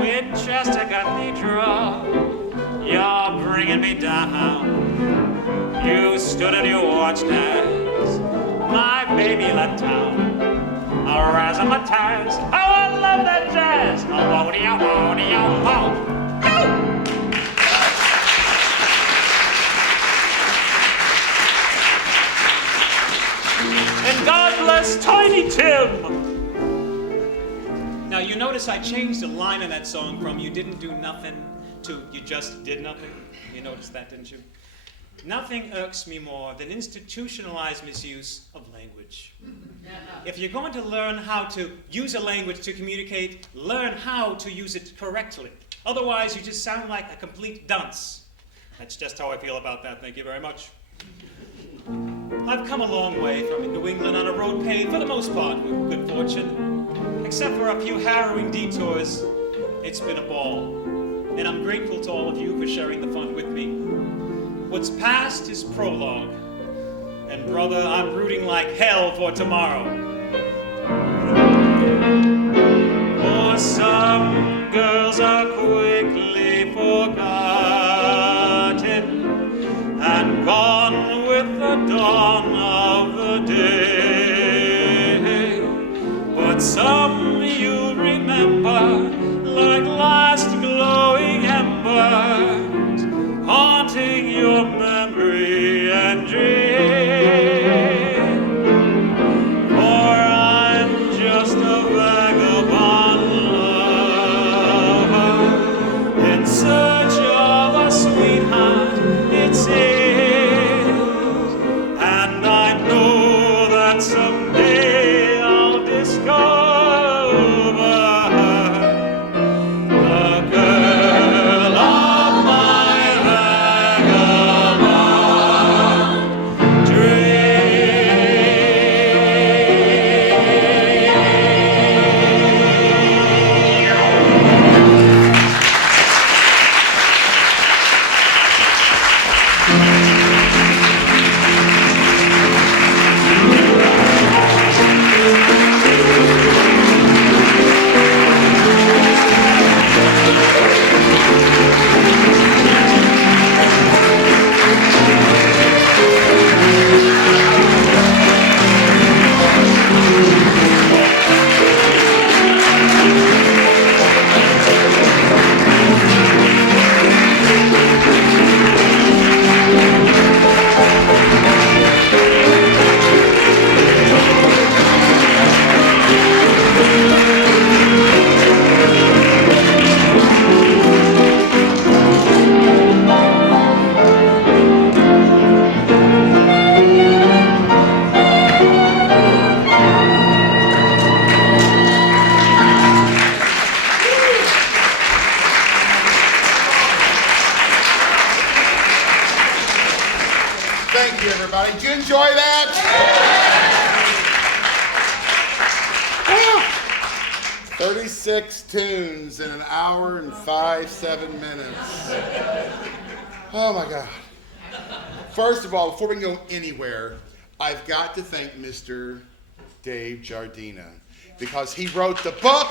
Winchester Cathedral, you're bringing me down. You stood and you watched as my baby left town. A razzmatazz, oh, I love that jazz. Oh, whoa-dee-oh. And God bless Tiny Tim. Now, you notice I changed the line in that song from "you didn't do nothing" to "you just did nothing." You noticed that, didn't you? Nothing irks me more than institutionalized misuse of language. If you're going to learn how to use a language to communicate, learn how to use it correctly. Otherwise, you just sound like a complete dunce. That's just how I feel about that. Thank you very much. I've come a long way from New England on a road paved, for the most part, with good fortune. Except for a few harrowing detours, it's been a ball. And I'm grateful to all of you for sharing the fun with me. What's past is prologue. And brother, I'm rooting like hell for tomorrow. For some girls are quickly forgotten and gone with the dawn of the day. But some you'll remember like last glowing embers, haunting your memory and dream. For I'm just a vagabond lover in search of a sweetheart, it seems. And I know that someday I'll discover the girl of my Thank you, everybody. Did you enjoy that? 36 tunes in an hour and 7 minutes. Oh my God. First of all, before we go anywhere, I've got to thank Mr. Dave Giardina because he wrote the book,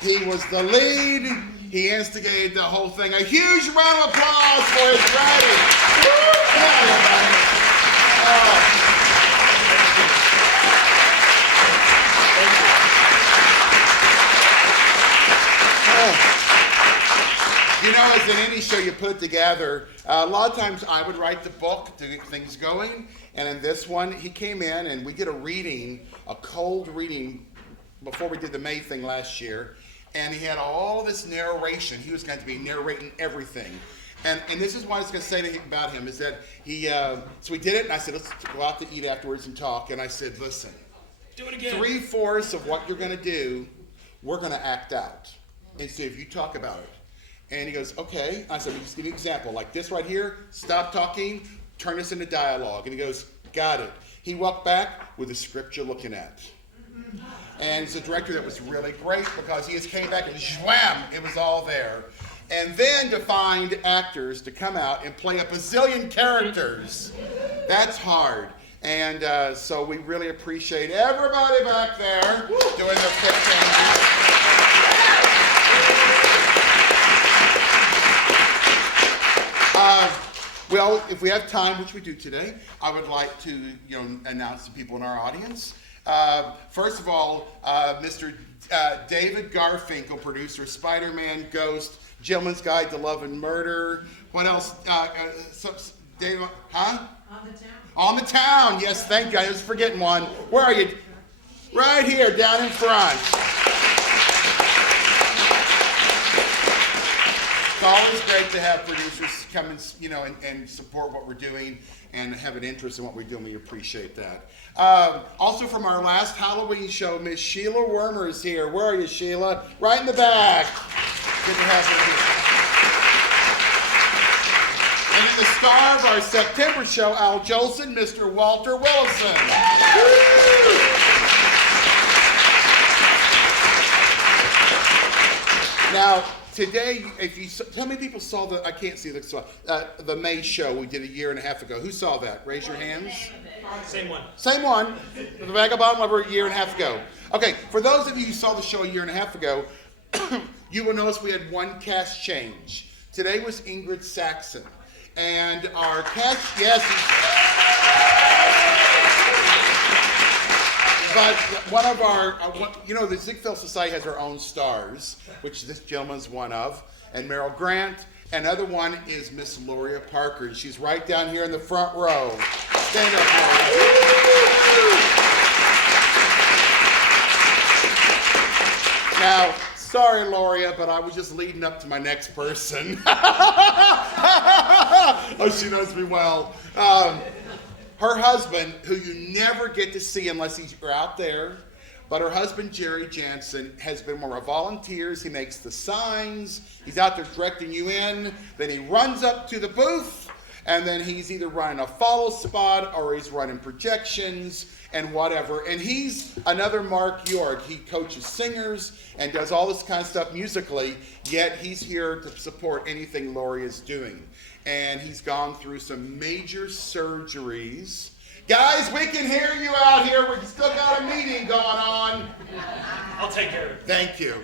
he was the lead, he instigated the whole thing. A huge round of applause for his writing. Come on, everybody. You know, as in any show you put together, a lot of times I would write the book to get things going, and in this one, he came in and we did a reading, a cold reading, before we did the May thing last year, and he had all this narration. He was going to be narrating everything. And this is what I was going to say about him, is that he, so we did it, and I said, let's go out to eat afterwards and talk, and I said, listen, Do it again. 3/4 of what you're going to do, we're going to act out. And so if you talk about it. And he goes, okay. I said, well, just give me an example. Like this right here, stop talking, turn this into dialogue. And he goes, got it. He walked back with the script you're looking at. And he's a director that was really great because he just came back and wham, it was all there. And then to find actors to come out and play a bazillion characters, that's hard. And so we really appreciate everybody back there doing the quick changes. Well, if we have time, which we do today, I would like to, announce the people in our audience. First of all, Mr. David Garfinkel, producer of Spider-Man, Ghost, Gentleman's Guide to Love and Murder. What else? David, huh? On the Town. On the Town. Yes, thank you. I was forgetting one. Where are you? Right here, down in front. It's always great to have producers come and, and support what we're doing and have an interest in what we're doing. We appreciate that. Also from our last Halloween show, Miss Sheila Wormer is here. Where are you, Sheila? Right in the back. Good to have you here. And in the star of our September show, Al Jolson, Mr. Walter Willison. Now, today, how many people saw I can't see the May show we did a year and a half ago. Who saw that? Raise your hands. Same one. Same one. The Vagabond Lover a year and a half ago. Okay, for those of you who saw the show a year and a half ago, you will notice we had one cast change. Today was Ingrid Saxon. And our cast, yes. But one of our, the Ziegfeld Society has our own stars, which this gentleman's one of, and Merrill Grant. Another one is Miss Loria Parker. She's right down here in the front row. Stand up, Loria. Now, sorry, Loria, but I was just leading up to my next person. Oh, she knows me well. Her husband, who you never get to see unless he's out there, but her husband, Jerry Jansen, has been one of our volunteers. He makes the signs. He's out there directing you in. Then he runs up to the booth, and then he's either running a follow spot or he's running projections and whatever. And he's another Mark York. He coaches singers and does all this kind of stuff musically, yet he's here to support anything Lori is doing. And he's gone through some major surgeries. Guys, we can hear you out here. We've still got a meeting going on. I'll take care of it. Thank you.